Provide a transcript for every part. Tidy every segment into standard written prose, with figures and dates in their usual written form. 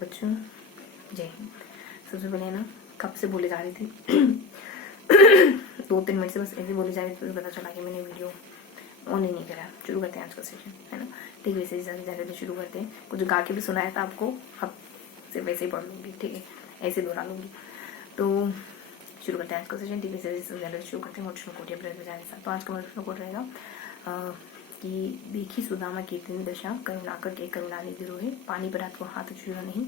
बच्चों जय हिंद। सबसे पहले ना कब से बोले जा रही थी 2-3 मिनट से बस ऐसे बोले जा रही थी, तो पता चला कि मैंने वीडियो ऑन ही नहीं करा। शुरू करते हैं आज का सेशन, है ना। ठीक है, वैसे जल्दी शुरू करते हैं। कुछ गा के भी सुनाया था आपको, अब सिर्फ वैसे ही पढ़ लूँगी, ठीक है, ऐसे दोहरा लूँगी। तो शुरू करते हैं आज का सेशन। ठीक है, जल्दी शुरू करते हैं। मोटिवेशनल कोट या ब्रज बजाने के साथ। तो आज का मोटिवेशनल कोट रहेगा कि देखी सुदामा की तीन दशा, करुणाकर के करुणा निधि रोहे, पानी भरा तो हाथ छुआ नहीं,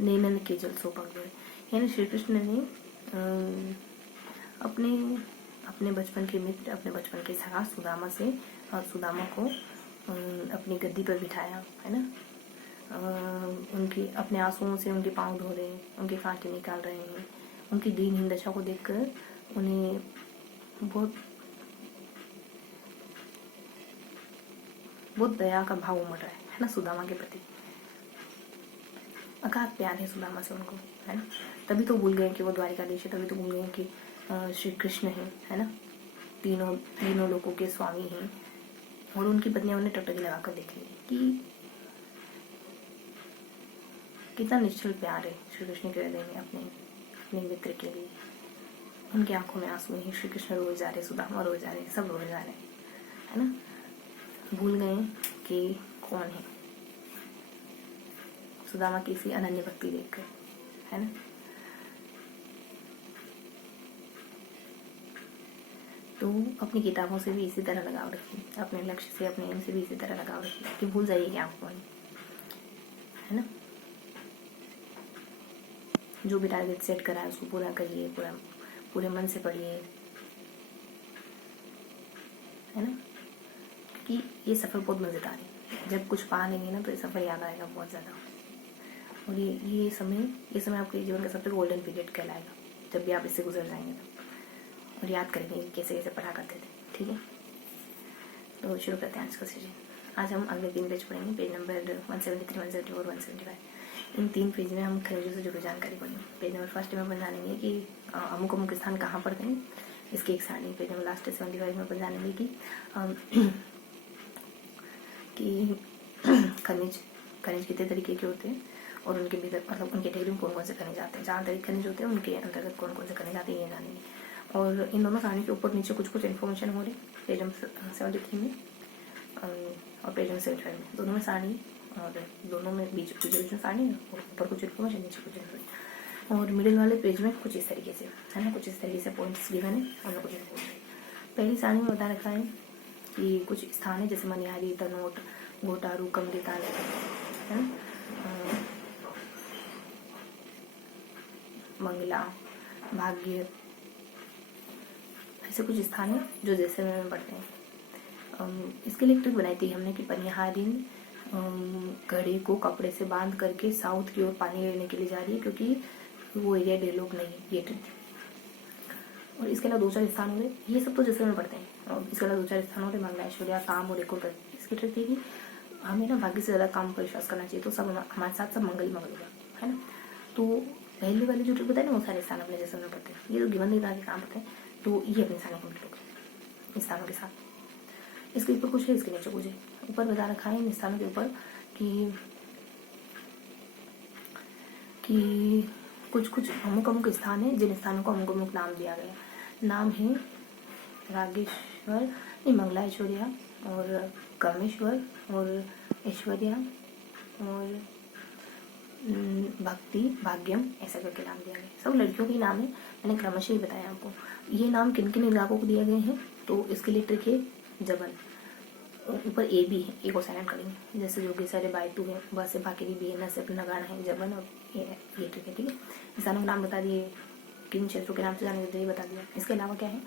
नैनन के जल सो पग गए। यानी श्री कृष्ण ने अपने अपने बचपन के मित्र, अपने बचपन के सगा सुदामा से सुदामा को अपनी गद्दी पर बिठाया, है ना। उनकी अपने आंसुओं से उनके पांव धो रहे हैं, उनके कांटे निकाल रहे हैं। उनकी दीनहीन दशा को देखकर उन्हें बहुत दया का भाव उमड़ रहा है ना सुदामा के प्रति। अगाध प्यार है सुदामा से उनको, है ना। तभी तो भूल गए कि वो द्वारिकाधीश है, तभी तो भूल गए कि श्री कृष्ण है ना, तीनों लोगों के स्वामी हैं। और उनकी पत्नी उन्हें टकटकी लगाकर देख ली कि कितना निश्चल प्यार है श्री कृष्ण के हृदय में अपने मित्र के लिए। उनकी आंखों में आंसू है। श्री कृष्ण रोए जा रहे, सुदामा रोए जा रहे, सब रोए जा रहे, है ना। भूल गए कि कौन है सुदामा की इसी अनन्य भक्ति देखकर, है ना। तो अपनी किताबों से भी इसी तरह लगाव रखिए, अपने लक्ष्य से, अपने एम से भी इसी तरह लगाव रखिए कि भूल जाइए कि आप कौन है ना। जो भी टारगेट सेट करा है उसको पूरा करिए, पूरे मन से पढ़िए, है ना। कि ये सफ़र बहुत मज़ेदार है। जब कुछ पा लेंगे ना तो ये सफ़र याद आएगा बहुत ज़्यादा। और ये समय आपके जीवन का सबसे गोल्डन पीरियड कहलाएगा, जब भी आप इससे गुजर जाएंगे तो। और याद करेंगे कैसे कैसे पढ़ा करते थे, ठीक है। तो शुरू करते हैं आज का सेशन। आज हम अगले 3 पेज पढ़ेंगे, पेज नंबर 173, 174, 175। इन 3 पेज में हम खनिजों से जुड़ी जानकारी पढ़ेंगे। पेज नंबर 1 में अपन जानेंगे कि अमुक अमुक स्थान कहाँ पड़ते हैं, इसकी एक सारणी। पेज नंबर लास्ट 75 में अपन जानेंगे कि खनिज कितने तरीके के होते हैं और उनके भीतर मतलब उनके कैटेगरी में कौन कौन से खनिज आते हैं। 4 तरीके खनिज होते हैं, उनके अंतर्गत कौन कौन से खनिज आते हैं ये जानेंगे। और इन दोनों सारणी के ऊपर नीचे कुछ इन्फॉर्मेशन हो रही, पेज नंबर 73 में और पेज नंबर 75 में। दोनों में सारणी और दोनों में बीच में सारणी और ऊपर कुछ इन्फॉर्मेशन, नीचे कुछ इन्फॉर्मेशन। और मिडिल वाले पेज में कुछ इस तरीके से, है ना, कुछ इस तरीके से पॉइंट्स गिवन है और कुछ इन्फॉर्मेशन। पहली सारणी में बता रखा है कि कुछ स्थान है जैसे मनिहारी, तनोट, घोटारू, कमरिताल, है ना, मंगला, भाग्य, ऐसे कुछ स्थान है जो जैसलमेर में पड़ते हैं। इसके लिए एक ट्रिक बनाई थी हमने कि पनिहारिन घड़े को कपड़े से बांध करके साउथ की ओर पानी लेने के लिए जा रही है, क्योंकि वो एरिया डेवलप नहीं है। ये ट्रिक थी। और इसके अलावा 2-4 स्थान हो गए, ये सब तो जैसलमेर में पड़ते हैं। और इसके अलावा 2-4 स्थान होते हैं मंगलेश्वरिया, काम और एक और। इसकी ट्रिक थी कि हमें ना भाग्य से ज़्यादा काम पर विश्वास करना चाहिए, तो सब हमारे साथ सब मंगल ही मंगल होगा, है ना। तो पहले वाली जो ट्रिक बताए ना, वो सारे स्थान अपने जैसलमेर में पड़ते हैं। ये तो गिवन नहीं था कि काम पड़ते हैं, तो ये अपने स्थान कंप्लीट हो गए इन स्थानों के साथ। इसके ऊपर कुछ है, इसके नीचे कुछ है। ऊपर बता रखा है इन स्थानों के ऊपर कि कुछ अमुक अमुक स्थान है, जिन स्थानों को अमुक अमुक नाम दिया गया। नाम है रागेश्वर, मंगलाश्वरिया और कामेश्वर और ऐश्वर्या और भक्ति, भाग्यम, ऐसा करके नाम दिया गया। सब लड़कियों के नाम है, मैंने क्रमशः ही बताया आपको। ये नाम किन किन इलाकों को दिए गए हैं, तो इसके लिए ट्रिक है जबल। ऊपर ए भी है, ए को साइलेंट करेंगे, जैसे जोगी सारे बायतू है, बस से भाकेरी भी है, न से अपना नगाड़ा है, जबन और ये ट्रिक है, ठीक है। स्थानों के नाम बता दिए, किन क्षेत्रों के नाम से जाने ये बता दिया। इसके अलावा क्या है,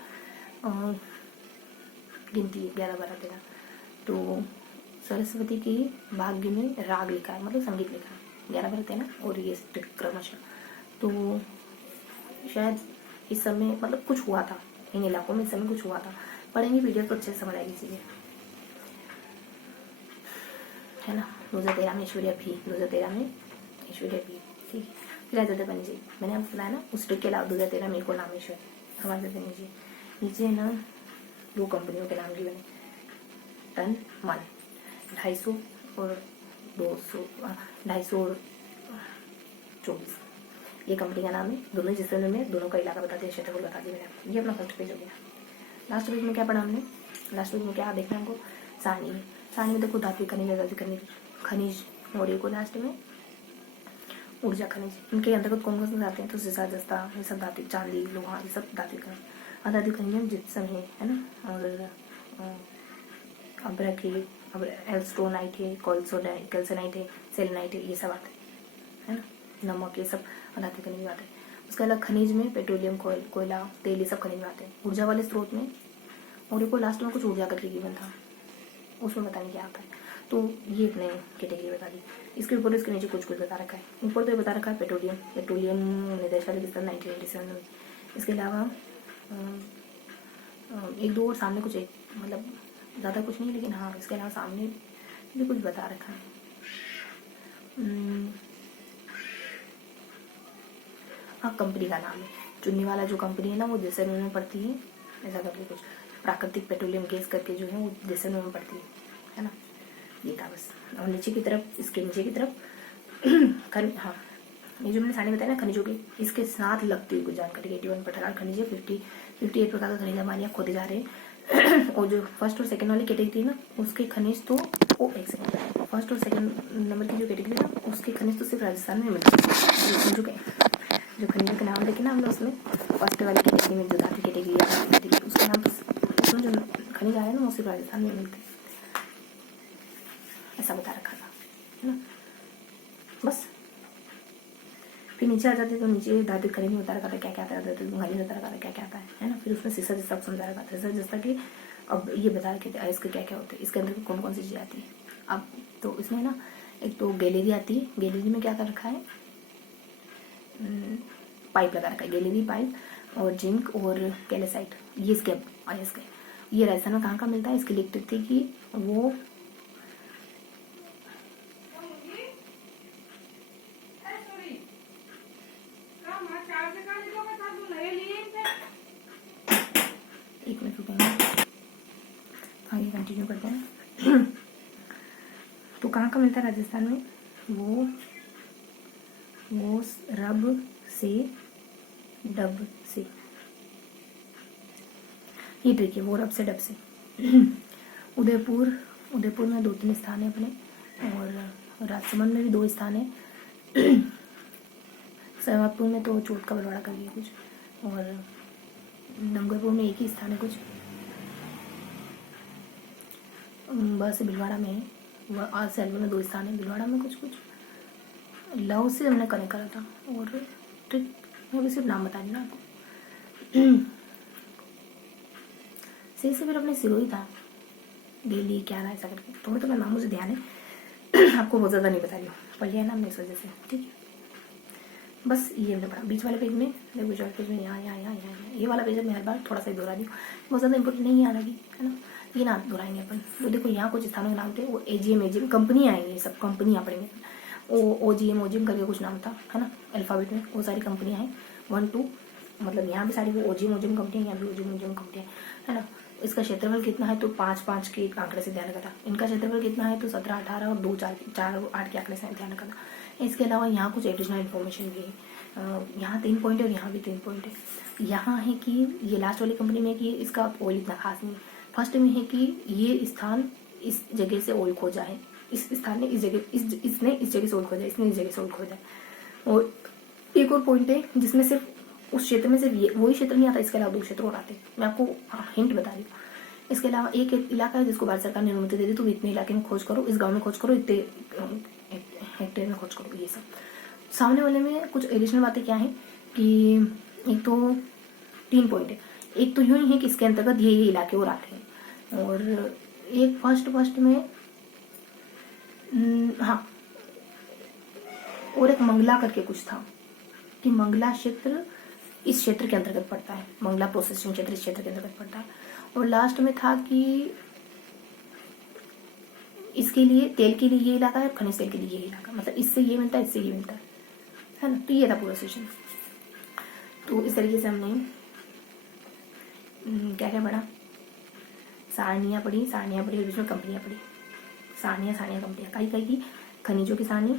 गिनती 11, 12, 13। तो सरस्वती की भाग्य में राग लिखा है, मतलब संगीत लिखा है, 11, 12, 13 और ये क्रमशः। तो शायद इस समय मतलब कुछ हुआ था इन इलाकों में, इस समय कुछ हुआ था। पढ़ेंगे पीडीएफ तो अच्छे से समझ आएगी चीजें, है ना। 2013 में ऐश्वर्या भी, 2013 में ऐश्वर्या भी, ठीक है। फिर आ जाते बनी जी, मैंने आपको बताया ना उस ट्रिक के अलावा 2013 में एक और नाम ऐश्वर्या। हमारे जाते नीचे नीचे ना 2 कंपनियों के नाम भी बने, टन मन, 250 और 200, 250 और 24। ये कंपनी का नाम है। दोनों जैसलमेर में, दोनों का इलाका बताते हैं, क्षेत्रफल बता दिया मैंने। ये अपना फर्स्ट पेज हो गया। लास्ट पेज में क्या पढ़ा हमने? लास्ट पेज में क्या देखना है हमको? सारणी है। सारणी में देखो धात्विक खनिज, खनिज और एक लास्ट में ऊर्जा खनिज। इनके अंतर्गत कौन कौन से आते हैं? तो सीसा, जस्ता, ये सब धात्विक, चांदी, लोहा, ये सब धात्विक खनिज। अधात्विक खनिज में जिप्सम है ना, और अब्रक है, एल्स्ट्रोनाइट है, कैल्सोनाइट है, सेलेनाइट है, ये सब आते हैं, है ना। नमक, ये सब अधात्विक खनिज में आते हैं। उसके अलावा खनिज में पेट्रोलियम, कोयला, तेल, ये सब खनिज में आते हैं। ऊर्जा वाले स्रोत में, और एक लास्ट में कुछ ऊर्जा करके गिवन था, उसमें बताने क्या आता है। तो ये अपने कैटेगरी बता दी। इसके ऊपर इसके नीचे कुछ कुछ बता रखा है। ऊपर तो ये बता रखा है पेट्रोलियम निर्देशालय विस्तार 1987 में। इसके अलावा एक दो और सामने कुछ, एक मतलब ज़्यादा कुछ नहीं, लेकिन हाँ इसके अलावा सामने भी कुछ बता रखा है। हाँ, कंपनी का नाम है। चुनने वाला जो कंपनी है ना, वो जैसलमेर में पड़ती है, ऐसा करके कुछ। प्राकृतिक पेट्रोलियम गैस करके जो है वो जैसलमेर में पड़ती है ना। ये था बस। और नीचे की तरफ, इसके नीचे की तरफ हाँ, ये जो मैंने सारणी बताया ना खनिजों की, इसके साथ लगती हुई कुछ जानकारी। 81 प्रकार खनिज, 58 प्रकार का खनिज हमारे यहाँ खोदे जा रहे हैं। और जो फर्स्ट और सेकंड वाली कैटेगरी ना, उसके खनिज तो एक सेकंड, फर्स्ट और सेकंड नंबर की जो कैटेगरी ना, उसके खनिज तो सिर्फ राजस्थान में मिलते हैं। जो खनिजों के नाम देखे ना हमने, उसमें फर्स्ट वाली कैटेगरी में जो धातु कैटेगरी, उसका नाम, उसमें जो खनिज आया ना, वो सिर्फ राजस्थान में मिलते हैं, ऐसा बता रखा था, है ना। बस फिर नीचे आ जाते तो नीचे धातु खनिज में बता रखा था क्या क्या आता है, धातु खनिज बता रखा था क्या क्या आता है ना। फिर उसमें सीसा जस्ता समझा रखा था। सीसा जस्ता कि अब ये बता रखे थे इसके क्या क्या होते हैं, इसके अंदर कौन कौन सी चीज़ें आती है। अब तो इसमें ना एक तो गैलेरी आती है। गैलेरी में क्या कर रखा है, पाइप लगा रखा है, गैलेरी पाइप, और जिंक और कैलेसाइट, ये इसके अयस्क है। ये राजस्थान में कहाँ का मिलता है? इसकी इलेक्ट्रिक थी कि वो एक मिनट रुकेंगे, आगे कंटिन्यू करते हैं। तो कहाँ का मिलता है राजस्थान में? वो रब से, डब से, ये ट्रिक है, वो रब से डब से। उदयपुर में 2-3 स्थान है अपने, और राजसमंद में भी 2 स्थान है। सहवागपुर में तो चोट का बलवाड़ा कर लिया कुछ, और डूंगरपुर में एक ही स्थान है कुछ, बस भिलवाड़ा में है। आज सैलपुर में 2 स्थान है, भिलवाड़ा में कुछ लव से हमने कनेक्ट करा था। और ट्रिक मैं भी सिर्फ नाम बता रही ना आपको। सही से फिर अपने सिरोही था, डेली क्या ना, ऐसा करके थोड़ा थोड़ा नाम मुझे ध्यान है। आपको बहुत ज़्यादा नहीं बता रही हूँ, पढ़ लिया ना हमने इस वजह से, ठीक है। बस ये हमने पढ़ा। बीच वाले पेज में देखो, बीच वाले पेज में यहाँ ये वाला पेज मैं हर बार थोड़ा सा ही दोहरा दी हूँ, बहुत ज़्यादा इंपॉर्टेंट नहीं याद आएगी, है ना। ये नाम दोहराएंगे अपन। तो देखो यहाँ कुछ स्थानों के नाम थे, वो एजीएम कंपनी आएंगे, ये सब कंपनियाँ पढ़ेंगे। ओजीएम करके कुछ नाम था, है ना, अल्फाबेट में वो सारी कंपनियाँ हैं 1 2, मतलब यहाँ भी सारी वो ओजीएम कंपनियाँ, यहाँ भी ओजीएम कंपनियाँ, है ना। इसका क्षेत्रफल कितना है? तो 5-5 के आंकड़े से ध्यान रखा था। इनका क्षेत्रफल कितना है? तो 17, 18 और 2, 4 8 के आंकड़े से ध्यान रखा था। इसके अलावा यहाँ कुछ एडिशनल इन्फॉर्मेशन भी है। यहाँ 3 पॉइंट है और यहाँ भी 3 पॉइंट है। यहाँ है कि ये लास्ट वाली कंपनी में कि इसका ऑयल इतना खास नहीं। फर्स्ट में है कि ये स्थान इस जगह से ऑयल खोजा है, इस स्थान ने इस जगह, इसने इस जगह से ऑयल खोजा, इसने इस जगह से ऑयल खोजा। और एक और पॉइंट है जिसमें सिर्फ उस क्षेत्र में सिर्फ वही क्षेत्र नहीं आता, इसके अलावा 2 क्षेत्र और आते हैं। मैं आपको हिंट बता रही हूँ। इसके अलावा एक इलाका है जिसको भारत सरकार ने अनुमति दे दी, तो इतने इलाके में खोज करो, इस गांव में खोज करो, इतने हेक्टेयर में खोज करो, ये सब। सामने वाले में कुछ एडिशनल बातें क्या है कि एक तो 3 पॉइंट है। एक तो यूँ ही है कि इसके अंतर्गत ये इलाके और आते हैं, और एक फर्स्ट में हाँ, और एक मंगला करके कुछ था कि मंगला क्षेत्र इस क्षेत्र के अंतर्गत पड़ता है, मंगला प्रोसेसिंग क्षेत्र इस क्षेत्र के अंतर्गत पड़ता है। और लास्ट में था कि इसके लिए, तेल के लिए ये इलाका है, खनिज तेल के लिए ये इलाका, मतलब इससे ये मिलता है, इससे ये मिलता है ना। तो ये था पूरा सेशन। तो इस तरीके से हमने क्या क्या पढ़ा, सारणियाँ पढ़ी और बीच में कंपनियाँ पढ़ी। सारणियाँ कंपनियाँ, कई की खनिजों की सारणी,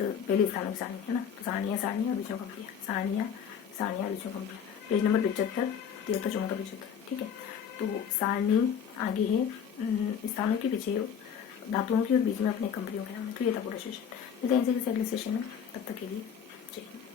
पहले स्थानों की सारणी है ना, तो सारणियाँ और बीचों पंक्तियाँ, सारणियाँ बीचों पंक्तियाँ। Page number 75, 73, 74, 75। ठीक है, तो सारणी आगे है स्थानों के पीछे धातुओं की और बीच में अपने कंपनियों के नाम है। तो ये था पूरा सेशन। मिलते हैं इनसे किसी अगले सेशन में, तब तक के लिए जय हिंद।